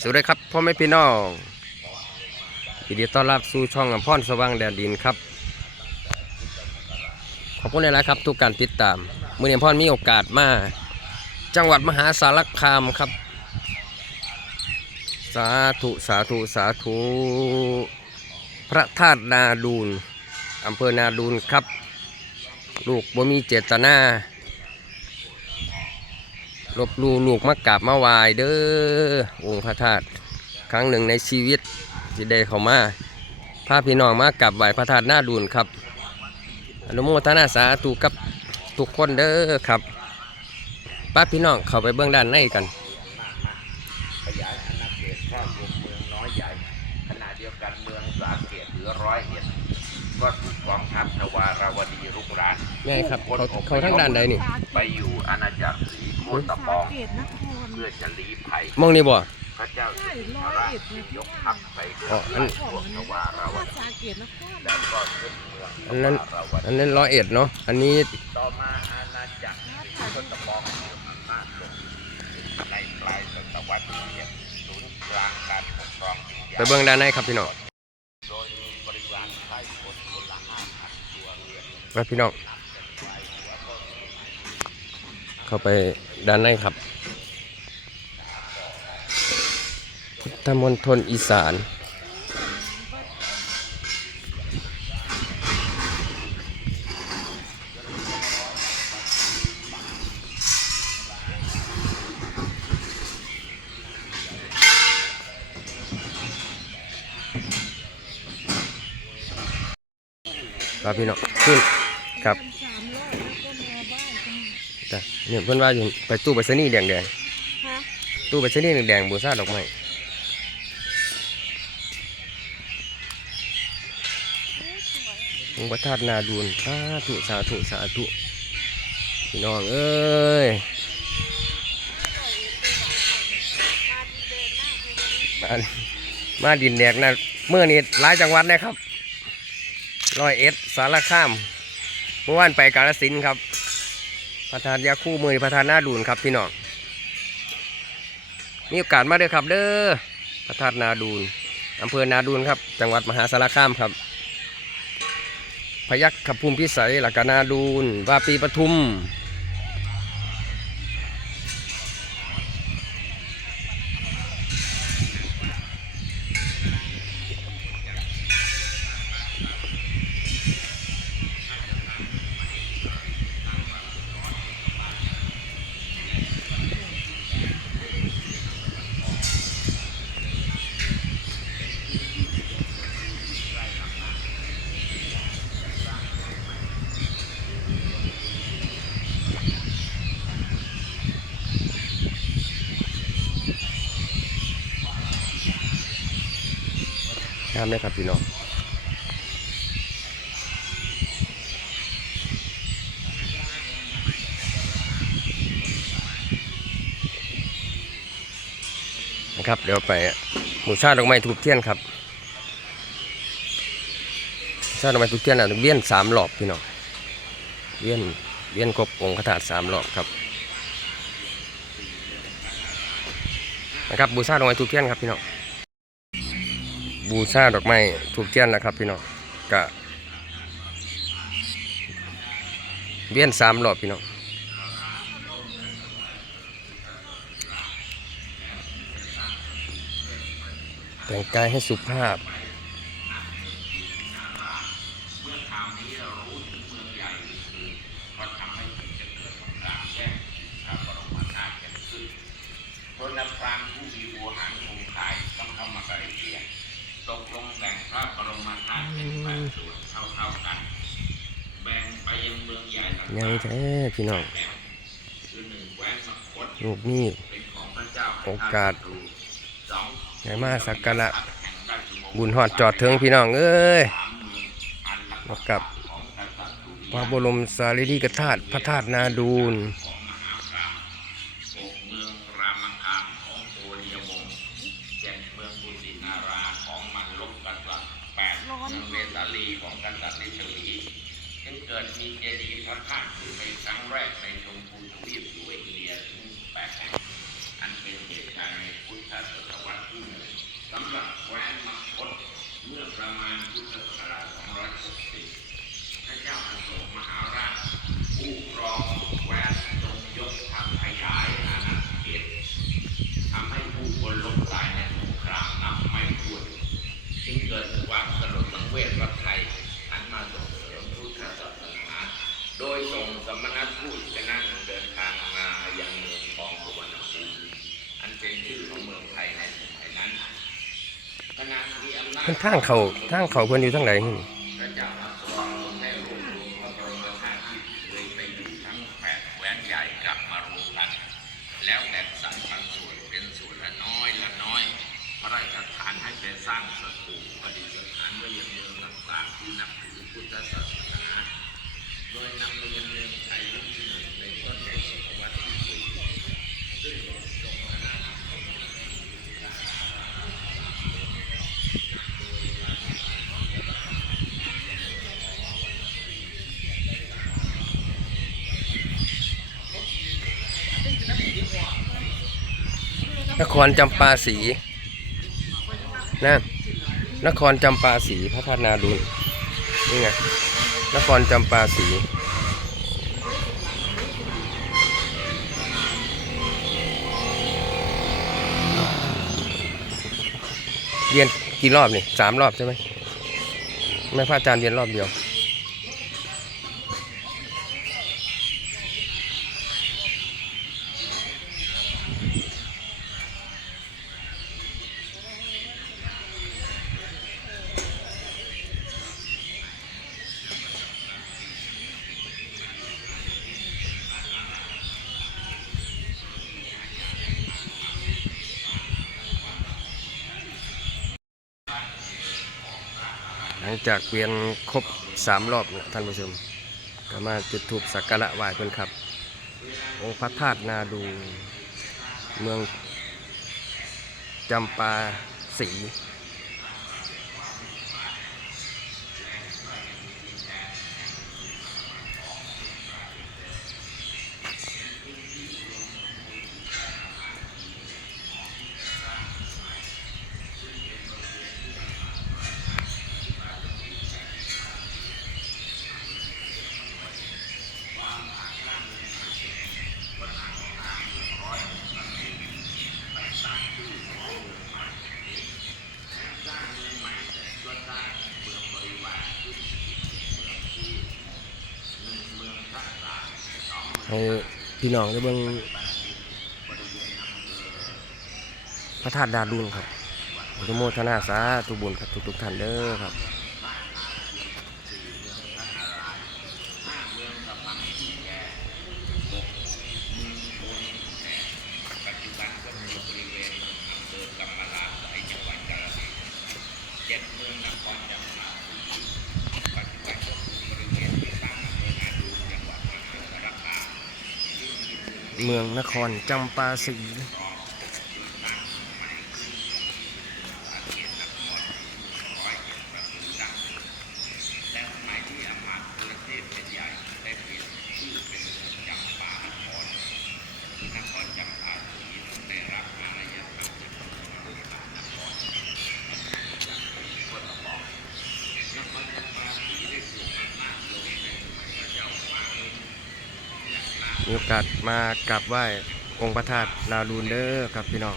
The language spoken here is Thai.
สวัสดีครับพ่อแม่พี่น้องยินดีต้อนรับสู่ช่องอำพรสว่างแดนดินครับ ขอบคุณเลยนะครับ ทุกการติดตามมื่อนี้พ่อมีโอกาสมา จังหวัดมหาสารคามครับ สาธุสาธุสาธุพระธาตุนาดูนอำเภอนาดูนครับ ลูกบ่มีเจตนา ลบหลูลูกมากราบมาไหวายเด้อองค์พระธาตุครั้งหนึ่งในชีวิตที่ได้เข้ามาพาพี่น้องมากราบไหว้พระธาตุหน้าดูนครับอนุโมทนาสาธุกับทุกคนเด้อครับป้าพี่น้องเข้าไปเบื้องด้านในกันขยายอาณาเขตครอบคลุมเมืองน้อยใหญ่ขณะเดียวกันเมืองสาเกตหรือร้อยเอ็ดก็ถูกกองทัพนวาราวดีรุกรานไงครับเขาเขาทางด้านใดนี่ ไปอยู่อาณาจักร ศรีโคตปอง เกตนครเพื่อจะลี้ภัยมองนี่บ่ พระเจ้าสิรินทราชจึงยกทัพไปอ๋ออัน พวกนวาราวภาดีษาเกตนครแล้วก็ขึ้นเมืองอันนั้นนวาราวอันดีนั้นร้อยเอ็ดเนาะ อันนี้ต่อมาอาณาจักรศรีโคตปองมีอำนาจลงในปลายศตวรรษที่เจ็ดศูนย์กลางการปกครองจึงใหญ่ ไปเบื้องด้านในครับพี่น้องโดยมีบริวารไพร่พลคนละห้าพันตัวเรือน ไปพี่น้อง เข้าไปด้านในครับ พุทธมณฑลอีสาน ครับพี่น้องขึ้นครับ สามร้อยแล้วก็มาบ้านกัน จ้ะเนี่ยเพื่อนว่าอยู่ไปตู้ไปรษณีย์แดงแดงฮะๆตู้ไปรษณีย์แดงๆบูชาดอกไม้องค์พระธาตุนาดูนสาธุสาธุสาธุพี่น้องเอ้ยมามาดินแดกนะเมื่อนี้หลายจังหวัดนะครับร้อยเอ็ดสารคามเมื่อวานไปกาฬสินธุ์ครับ พระธานยาคู่มือพระธานหน้าดูนครับพี่น้องมีโอกาสมาเด้อครับ เด้อพระธาตุนาดูนอำเภอนาดูนครับ จังหวัดมหาสารคามครับ พยัคฆภูมิพิสัยหลักกนาดูนวาปีปทุมามเลยครับพี่น้องนะครับเดี๋ยวไปหมูชาดอกไม้ทูบเทียนครับชาดอกไม้ทูบเทียนอะเวียนสามรอบพี่น้องเวียนเวียนครบองค์พระธาตุสามรอบครับนะครับบูชาดอกไม้ทูบเทียนครับพี่น้อง บูชาดอกไม้ถูกเทียนนะครับ พี่น้องกะเวียนสามรอบพี่น้องแต่งกายให้สุภาพโดยนำพรามผู้มีบัวหางองค์คายต้องเข้ามาไกลเกลี่ย ตกลงแบ่งพระบรมธาตุเป็นแปดส่วนเท่าๆกัน แบ่งไปยังเมืองใหญ่ต่างยังแท้พี่น้องๆแล้วคือหนึ่งแหวนมคตลูกนี่เป็นของพระเจ้าโอกาสสองใหญ่มาสักการะบุญหอดจอดเทิงพี่น้องเอ้ยสามเมืองอันหลักมากับของกษัตริย์สุริพระบรมสารีริกธาตุพระธาตุนาดูน ของมหาพรามหกเมืองรามคามของโอริยวงศ์เจ็ดเมืองกุสินาราของมันลบกษัตริย์แปด เมืองเวสาลีของกษัตริย์นิชลีจึงเกิดมีเจดีย์พระธาตุขึ้นเป็นครั้งแรกในชมพูทวีปอยู่อินเดียถึงแปดแห่งอันเป็นเหตุการณ์ในพุทธศตวรรษที่ พิ่นทางเขาทางเขาเพิ่อยู่ทางไหนอยู่ทั้งไหวนใหญ่กลับมารวมกันแล้วแบ่งสรรปันส่วนเป็นส่วนละน้อยละน้อย พระราชทานให้เป็นสร้างสถูปประดิษฐานไว้ยังเมืองต่างๆที่นับถือพุทธศาสนา โดยนำเรียนเรียงไทยรุ่นที่หนึ่งในต้นในศตวรรษที่สี่ซึ่งทรงคณะ นครจำปาสีนะนครจำปาสีพระธานาดูนนี่ไงนครจำปาสีเรียนกี่รอบนี่สามรอบใช่ไหมไม่พระอาจารย์เรียนรอบเดียว จากเวียนครบสามรอบนะท่านผู้ชมก็มาจุดถูกสักการะไหว้เพิ่นครับ องค์พระธาตุนาดู เมืองจำปาสี ให้พี่น้องได้เบิ่งพระธาตุดารุนครับอนุโมทนาสาธุบุญครับทุกๆท่านเด้อครับ ปัจจุบันก็มีบริเวณอำเภอกำมะลาสายจังหวัดกาฬสินธุ์เจ็ดเมืองนครจำปาสีปัจจุบันก็คือบริเวณที่ตั้งอำเภอนาดูนจังหวัดมหาสารคาม เมืองนครจำปาสีละสมัยที่อมาตย์ประเทศเป็นใหญ่ได้เปลี่ยนชื่อเป็นเมืองจำปานครนครจำปาสีได้รับอารยธรรมจากพระมหานครจากคนละบอกนครจำปาสีได้ถูกอำนาจลงในสมัยพระเจ้าปางจากนั้น มีโอกาสมากราบไหว้องค์พระธาตุนารูนเด้อครับพี่น้อง